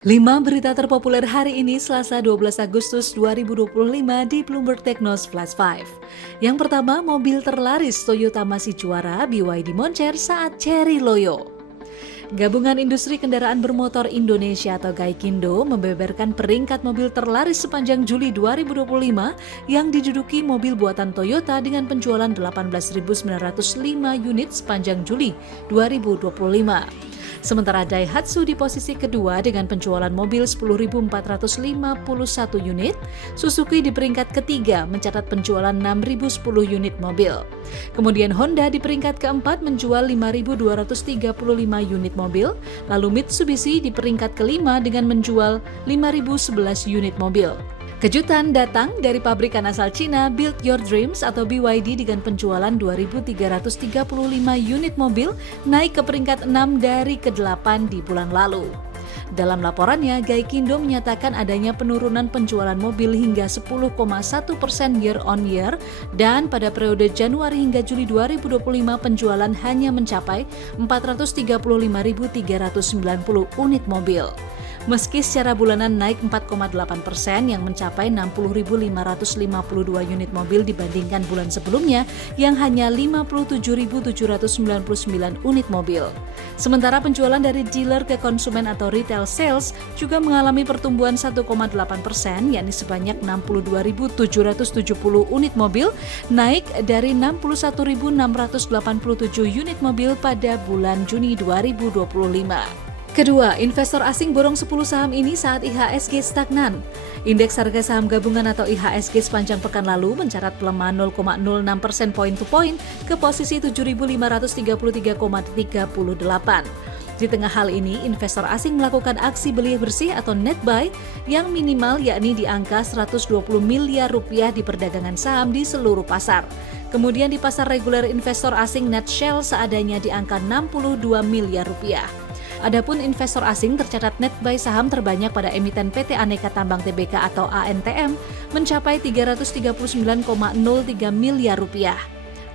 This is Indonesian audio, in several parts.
5 berita terpopuler hari ini Selasa 12 Agustus 2025 di Bloomberg Technos Flash 5. Yang pertama, mobil terlaris Toyota masih juara, BYD moncer saat Chery Loyo. Gabungan Industri Kendaraan Bermotor Indonesia atau Gaikindo membeberkan peringkat mobil terlaris sepanjang Juli 2025 yang diduduki mobil buatan Toyota dengan penjualan 18.905 unit sepanjang Juli 2025. Sementara Daihatsu di posisi kedua dengan penjualan mobil 10.451 unit, Suzuki di peringkat ketiga mencatat penjualan 6.010 unit mobil. Kemudian Honda di peringkat keempat menjual 5.235 unit mobil, lalu Mitsubishi di peringkat kelima dengan menjual 5.011 unit mobil. Kejutan datang dari pabrikan asal Cina Build Your Dreams atau BYD dengan penjualan 2.335 unit mobil, naik ke peringkat 6 dari ke-8 di bulan lalu. Dalam laporannya, Gaikindo menyatakan adanya penurunan penjualan mobil hingga 10,1% year on year dan pada periode Januari hingga Juli 2025 penjualan hanya mencapai 435.390 unit mobil. Meski secara bulanan naik 4,8% yang mencapai 60.552 unit mobil dibandingkan bulan sebelumnya yang hanya 57.799 unit mobil. Sementara penjualan dari dealer ke konsumen atau retail sales juga mengalami pertumbuhan 1,8% yakni sebanyak 62.770 unit mobil, naik dari 61.687 unit mobil pada bulan Juni 2025. Kedua, investor asing borong 10 saham ini saat IHSG stagnan. Indeks harga saham gabungan atau IHSG sepanjang pekan lalu mencatat pelemahan 0,06% point to point ke posisi 7.533,38. Di tengah hal ini, investor asing melakukan aksi beli bersih atau net buy yang minimal yakni di angka 120 miliar rupiah di perdagangan saham di seluruh pasar. Kemudian di pasar reguler investor asing net shell seadanya di angka 62 miliar rupiah. Adapun investor asing tercatat net buy saham terbanyak pada emiten PT Aneka Tambang Tbk atau ANTM mencapai 339,03 miliar rupiah.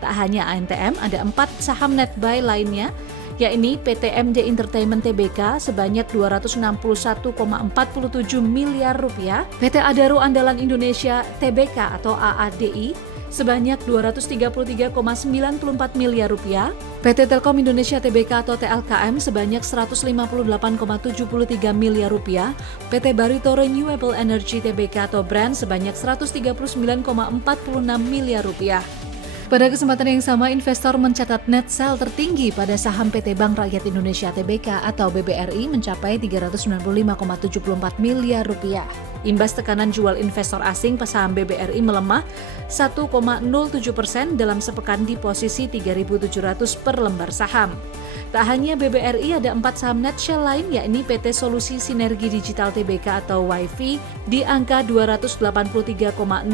Tak hanya ANTM, ada 4 saham net buy lainnya, yakni PT MD Entertainment Tbk sebanyak 261,47 miliar rupiah, PT Adaro Andalan Indonesia Tbk atau AADI sebanyak 233,94 miliar rupiah, PT Telkom Indonesia Tbk atau TLKM sebanyak 158,73 miliar rupiah, PT Barito Renewable Energy Tbk atau BRAN sebanyak 139,46 miliar rupiah. Pada kesempatan yang sama, investor mencatat net sell tertinggi pada saham PT Bank Rakyat Indonesia Tbk atau BBRI mencapai 395,74 miliar rupiah. Imbas tekanan jual investor asing, saham BBRI melemah 1,07% dalam sepekan di posisi 3.700 per lembar saham. Tak hanya BBRI, ada 4 saham net shell lain yakni PT Solusi Sinergi Digital Tbk atau WiFi di angka 283,05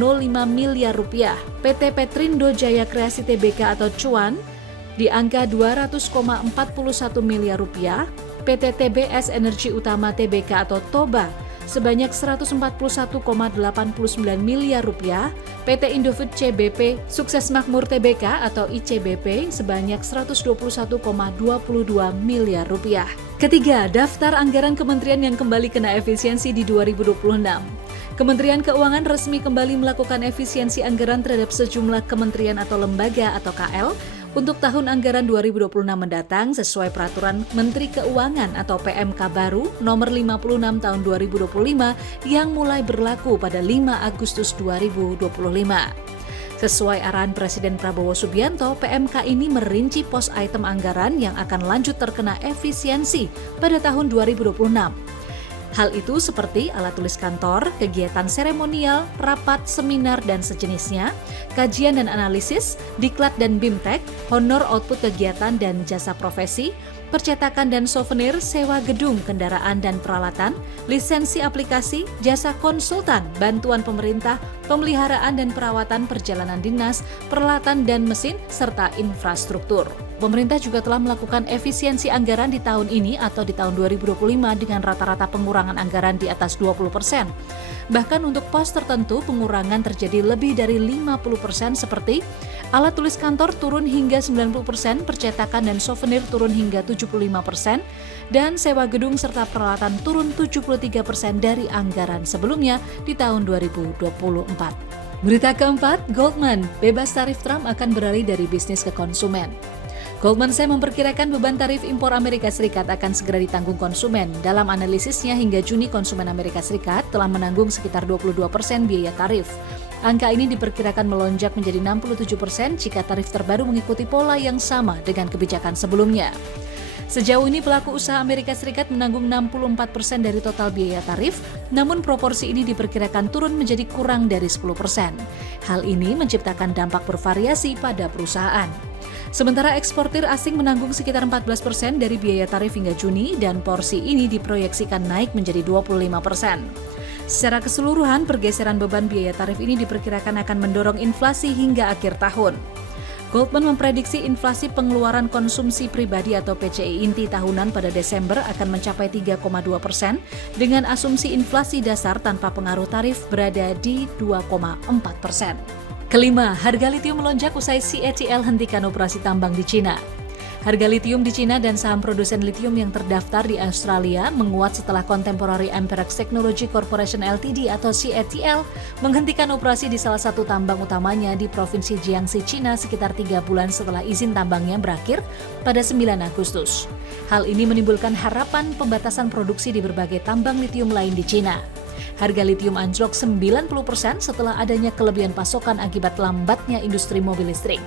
miliar rupiah. PT Petrindo Jaya Kreasi Tbk atau Cuan di angka 200,41 miliar rupiah. PT TBS Energi Utama Tbk atau Toba sebanyak 141,89 miliar rupiah, PT Indofood CBP Sukses Makmur Tbk atau ICBP sebanyak 121,22 miliar rupiah. Ketiga, daftar anggaran kementerian yang kembali kena efisiensi di 2026. Kementerian Keuangan resmi kembali melakukan efisiensi anggaran terhadap sejumlah kementerian atau lembaga atau KL untuk tahun anggaran 2026 mendatang sesuai peraturan Menteri Keuangan atau PMK baru nomor 56 tahun 2025 yang mulai berlaku pada 5 Agustus 2025. Sesuai arahan Presiden Prabowo Subianto, PMK ini merinci pos item anggaran yang akan lanjut terkena efisiensi pada tahun 2026. Hal itu seperti alat tulis kantor, kegiatan seremonial, rapat, seminar, dan sejenisnya, kajian dan analisis, diklat dan bimtek, honor output kegiatan dan jasa profesi, percetakan dan souvenir, sewa gedung, kendaraan dan peralatan, lisensi aplikasi, jasa konsultan, bantuan pemerintah, pemeliharaan dan perawatan perjalanan dinas, peralatan dan mesin, serta infrastruktur. Pemerintah juga telah melakukan efisiensi anggaran di tahun ini atau di tahun 2025 dengan rata-rata pengurangan anggaran di atas 20%. Bahkan untuk pos tertentu pengurangan terjadi lebih dari 50% seperti alat tulis kantor turun hingga 90%, percetakan dan souvenir turun hingga 75%, dan sewa gedung serta peralatan turun 73% dari anggaran sebelumnya di tahun 2024. Berita keempat, Goldman, bebas tarif Trump akan beralih dari bisnis ke konsumen. Goldman Sachs memperkirakan beban tarif impor Amerika Serikat akan segera ditanggung konsumen. Dalam analisisnya, hingga Juni konsumen Amerika Serikat telah menanggung sekitar 22% biaya tarif. Angka ini diperkirakan melonjak menjadi 67% jika tarif terbaru mengikuti pola yang sama dengan kebijakan sebelumnya. Sejauh ini pelaku usaha Amerika Serikat menanggung 64% dari total biaya tarif, namun proporsi ini diperkirakan turun menjadi kurang dari 10%. Hal ini menciptakan dampak bervariasi pada perusahaan. Sementara eksportir asing menanggung sekitar 14% dari biaya tarif hingga Juni dan porsi ini diproyeksikan naik menjadi 25%. Secara keseluruhan, pergeseran beban biaya tarif ini diperkirakan akan mendorong inflasi hingga akhir tahun. Goldman memprediksi inflasi pengeluaran konsumsi pribadi atau PCI inti tahunan pada Desember akan mencapai 3,2% dengan asumsi inflasi dasar tanpa pengaruh tarif berada di 2,4%. Kelima, harga litium melonjak usai CATL hentikan operasi tambang di Cina. Harga litium di Cina dan saham produsen litium yang terdaftar di Australia menguat setelah Contemporary Amperex Technology Corporation Ltd atau CATL menghentikan operasi di salah satu tambang utamanya di Provinsi Jiangxi, Cina sekitar 3 bulan setelah izin tambangnya berakhir pada 9 Agustus. Hal ini menimbulkan harapan pembatasan produksi di berbagai tambang litium lain di Cina. Harga litium anjlok 90% setelah adanya kelebihan pasokan akibat lambatnya industri mobil listrik.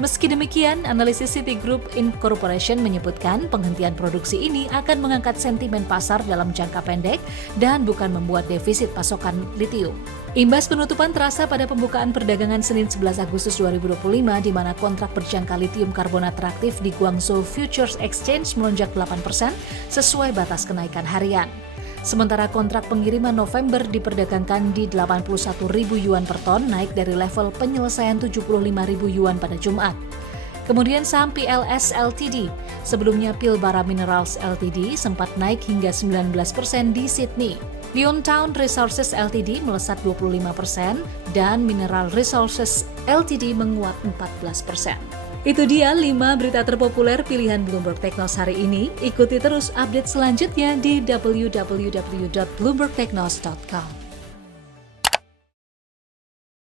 Meski demikian, analisis Citigroup Incorporation menyebutkan penghentian produksi ini akan mengangkat sentimen pasar dalam jangka pendek dan bukan membuat defisit pasokan litium. Imbas penutupan terasa pada pembukaan perdagangan Senin 11 Agustus 2025 di mana kontrak berjangka litium karbonat reaktif di Guangzhou Futures Exchange melonjak 8% sesuai batas kenaikan harian. Sementara kontrak pengiriman November diperdagangkan di 81.000 yuan per ton, naik dari level penyelesaian 75.000 yuan pada Jumat. Kemudian saham PLS Ltd, sebelumnya Pilbara Minerals Ltd sempat naik hingga 19% di Sydney. Liontown Resources Ltd melesat 25% dan Mineral Resources Ltd menguat 14%. Itu dia 5 berita terpopuler pilihan Bloomberg Technos hari ini. Ikuti terus update selanjutnya di www.bloombergtechnos.com.